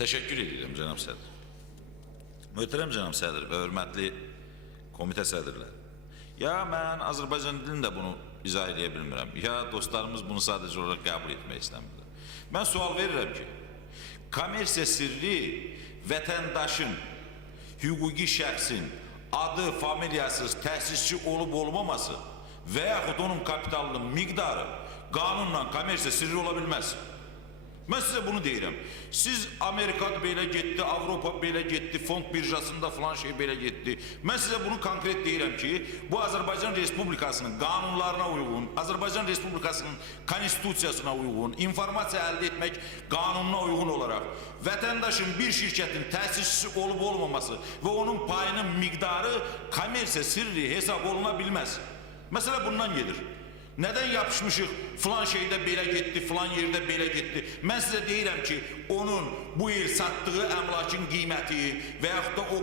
Teşekkür edirəm cənab sədr. Möhtərəm cənab sədr və hörmətli komitə sədrləri. Ya mən Azərbaycan dilində bunu izah edə bilmirəm, ya dostlarımız bunu sadəcə olaraq qəbul etmək istəmirlər. Mən sual verirəm ki, kommersiya sirri vətəndaşın, hüquqi şəxsin adı, familiyasız təsisçi olub olmaması və yaxud onun kapitalının miqdarı qanunla kommersiya sirri ola bilməz. Mən sizə bunu deyirəm. Siz Amerika belə getdi, Avropa belə getdi, fond birjasında falan şey belə getdi. Mən sizə bunu konkret deyirəm ki, bu Azərbaycan Respublikasının qanunlarına uyğun, Azərbaycan Respublikasının konstitusiyasına uyğun, informasiya əldə etmək qanununa uyğun olaraq vətəndaşın bir şirkətin təsisçisi olub olmaması və onun payının miqdarı kommersiya sirri hesab oluna bilməz. Məsələ bundan gedir. Nədən yapışmışıq, filan şeydə belə getdi, filan yerdə belə getdi. Mən sizə deyirəm ki, onun bu il satdığı əmlakın qiyməti və yaxud da o